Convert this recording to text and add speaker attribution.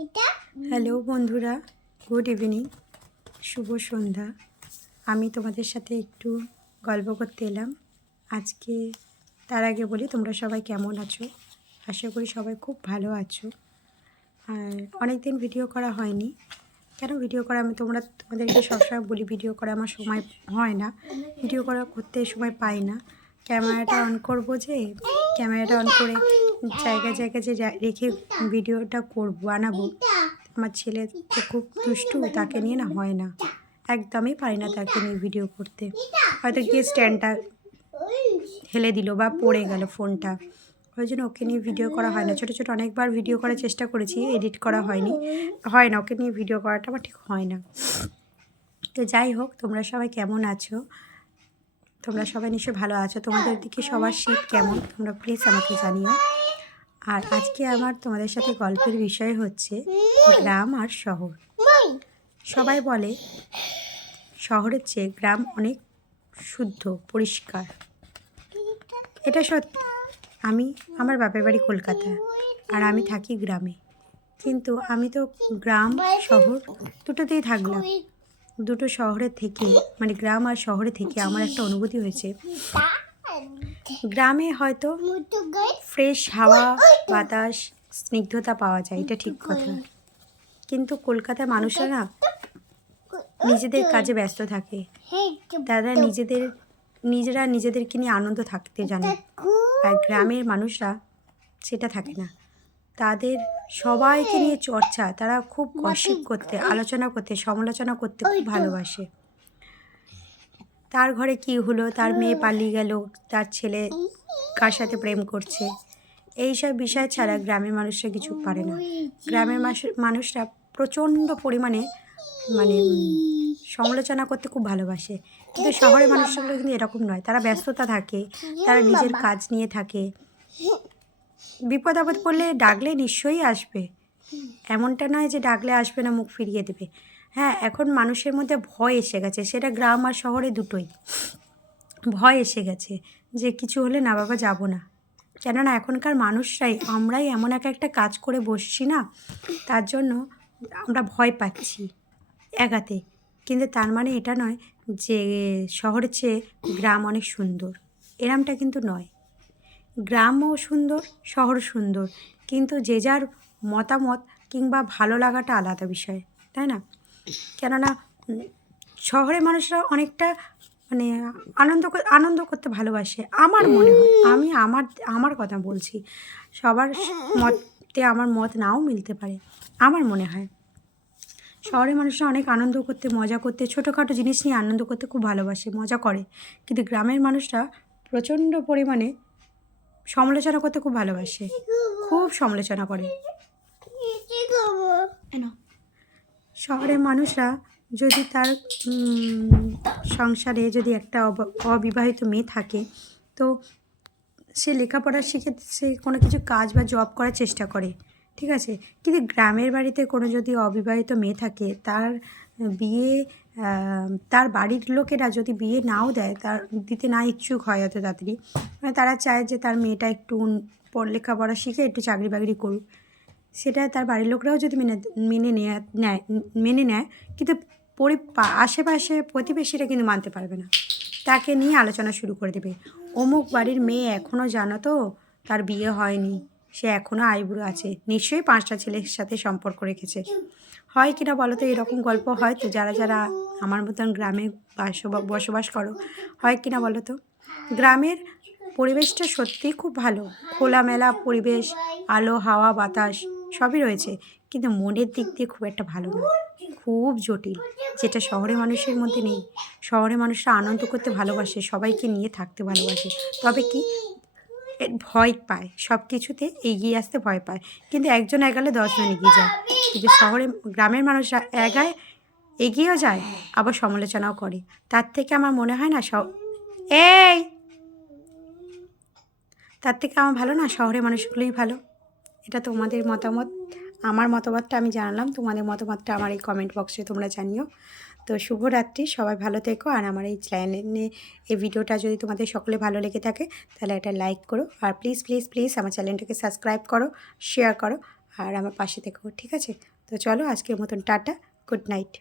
Speaker 1: Hello বন্ধুরা, good evening, শুভ সন্ধ্যা। আমি তোমাদের সাথে একটু গল্প করতে এলাম। আজকে তার আগে বলি, তোমরা সবাই কেমন আছো? আশা করি সবাই খুব ভালো আছো। আর অনেক দিন ভিডিও করা হয়নি। কেন ভিডিও করা? আমি তোমরা, তোমাদেরকে সবসময় বলি, ভিডিও করা আমার সময় হয় না। ভিডিও করা করতে সময় পাই না। ক্যামেরাটা অন করব যে ক্যামেরাটা অন করে জায়গায় জায়গায় যে রেখে ভিডিওটা করব বানাবো আমার ছেলে তো খুব দুষ্টু তাকে নিয়ে না হয় না। একদমই পারি না তাকে নিয়ে ভিডিও করতে। হয়তো গিয়ে স্ট্যান্ডটা হেলে দিল বা পড়ে গেল ফোনটা। ওই জন্য ওকে নিয়ে ভিডিও করা হয় না। ছোটো ছোটো অনেকবার ভিডিও করার চেষ্টা করেছি এডিট করা হয়নি। হয় না ওকে নিয়ে ভিডিও করাটা আমার ঠিক হয় না। তো যাই হোক তোমরা সবাই কেমন আছো? তোমরা সবাই নিশ্চয়ই ভালো আছো। তোমাদের দিকে সবার শীত কেমন? তোমরা প্লিজ আমাকে জানিও। আর আজকে আমার তোমাদের সাথে গল্পের বিষয় হচ্ছে গ্রাম আর শহর। সবাই বলে শহরের চেয়ে গ্রাম অনেক শুদ্ধ পরিষ্কার। এটা সত্যি। আমি আমার বাপের বাড়ি কলকাতা আর আমি থাকি গ্রামে। কিন্তু আমি তো গ্রাম শহর দুটোতেই থাকলাম। দুটো শহরে থেকে মানে গ্রাম আর শহরে থেকে আমার একটা অনুভূতি হয়েছে। গ্রামে হয়তো ফ্রেশ হাওয়া, বাতাস, স্নিগ্ধতা পাওয়া যায়, এটা ঠিক কথা। কিন্তু কলকাতার মানুষরা না নিজেদের কাজে ব্যস্ত থাকে। তারা নিজেদের, নিজেরা নিজেদেরকে নিয়ে আনন্দ থাকতে জানে। আর গ্রামের মানুষরা সেটা থাকে না। তাদের সবাইকে নিয়ে চর্চা তারা খুব গসিপ করতে আলোচনা করতে সমালোচনা করতে খুব ভালোবাসে। তার ঘরে কি হলো? তার মেয়ে পালিয়ে গেল তার ছেলে কার সাথে প্রেম করছে? এই সব বিষয় ছাড়া গ্রামের মানুষরা কিছু পারে না। গ্রামের মানুষরা প্রচণ্ড পরিমাণে মানে সমালোচনা করতে খুব ভালোবাসে। কিন্তু শহরের মানুষগুলো কিন্তু এরকম নয়। তারা ব্যস্ততা থাকে তারা নিজের কাজ নিয়ে থাকে। বিপদ আপদ পড়লে ডাকলে নিশ্চয়ই আসবে। এমনটা নয় যে ডাকলে আসবে না, মুখ ফিরিয়ে দেবে। হ্যাঁ এখন মানুষের মধ্যে ভয় এসে গেছে। সেটা গ্রাম আর শহরে দুটোই। ভয় এসে গেছে যে কিছু হলে না বাবা যাব না। কেননা এখনকার মানুষরাই, আমরাই এমন এক একটা কাজ করে বসছি না, তার জন্য আমরা ভয় পাচ্ছি একাতে। কিন্তু তার মানে এটা নয় যে শহরের চেয়ে গ্রাম অনেক সুন্দর। এরমটা কিন্তু নয়। গ্রামও সুন্দর শহর সুন্দর। কিন্তু যে যার মতামত কিংবা ভালো লাগাটা আলাদা বিষয় তাই না? কেননা উম, শহরের মানুষরা অনেকটা মানে আনন্দ আনন্দ করতে ভালোবাসে। আমার মনে হয় আমি আমার আমার কথা বলছি সবার মতে আমার মত নাও মিলতে পারে আমার মনে হয়। শহরের মানুষরা অনেক আনন্দ করতে মজা করতে ছোটোখাটো জিনিস নিয়ে আনন্দ করতে খুব ভালোবাসে মজা করে। কিন্তু গ্রামের মানুষরা প্রচণ্ড পরিমাণে সমালোচনা করতে খুব ভালোবাসে। খুব সমালোচনা করে। শহরের মানুষরা যদি তার সংসারে যদি একটা অব- অবিবাহিত মেয়ে থাকে তো সে লেখাপড়া শিখে সে কোনো কিছু কাজ বা জব করার চেষ্টা করে ঠিক আছে? কিন্তু গ্রামের বাড়িতে কোনো যদি অবিবাহিত মেয়ে থাকে তার বিয়ে তার বাড়ির লোকেরা যদি বিয়ে নাও দেয়, তার দিতে না ইচ্ছুক হয় অত তাড়াতাড়ি মানে তারা চায় যে তার মেয়েটা একটু পড় লেখাপড়া শিখে একটু চাকরি বাকরি করুক। সেটা তার বাড়ির লোকরাও যদি মেনে মেনে নেয় নেয়, মেনে নেয়, কিন্তু পরি আশেপাশে প্রতিবেশীরা কিন্তু মানতে পারবে না। তাকে নিয়ে আলোচনা শুরু করে দেবে। অমুক বাড়ির মেয়ে এখনও জানো তো, তার বিয়ে হয়নি। সে এখনও আইবুড়ো আছে। নিশ্চয়ই পাঁচটা ছেলের সাথে সম্পর্ক রেখেছে। হয় কিনা বলো তো, এরকম গল্প হয় তো যারা যারা আমার মতন গ্রামে বাস- বসবাস করো, হয় কিনা বলো তো? গ্রামের পরিবেশটা সত্যিই খুব ভালো। খোলামেলা পরিবেশ, আলো, হাওয়া, বাতাস, সবই রয়েছে। কিন্তু মনের দিক দিয়ে খুব একটা ভালো নয় খুব জটিল। যেটা শহরের মানুষের মধ্যে নেই। শহরের মানুষরা আনন্দ করতে ভালোবাসে, সবাইকে নিয়ে থাকতে ভালোবাসে। তবে কি ভয় পায় সব কিছুতে এগিয়ে আসতে ভয় পায়। কিন্তু একজন এগালে দশজন এগিয়ে যায়। কিন্তু শহরে গ্রামের মানুষরা এগায় এগিয়েও যায়, আবার সমালোচনাও করে। তার থেকে আমার মনে হয় না সব এই! তার থেকে আমার ভালো না? শহরের মানুষগুলোই ভালো। এটা তোমাদের মতামত? আমার মতামতটা আমি জানালাম, তোমাদের মতামতটা আমার এই কমেন্ট বক্সে তোমরা জানিও। তো শুভরাত্রি, সবাই ভালো থেকো। আর আমার এই চ্যানেলে এই ভিডিওটা যদি তোমাদের সকলে ভালো লেগে থাকে, তাহলে একটা লাইক করো। আর প্লিজ প্লিজ প্লিজ আমার চ্যানেলটাকে সাবস্ক্রাইব করো শেয়ার করো। আর আমার পাশে থেকো, ঠিক আছে? তো চলো, আজকের মতন টাটা গুড নাইট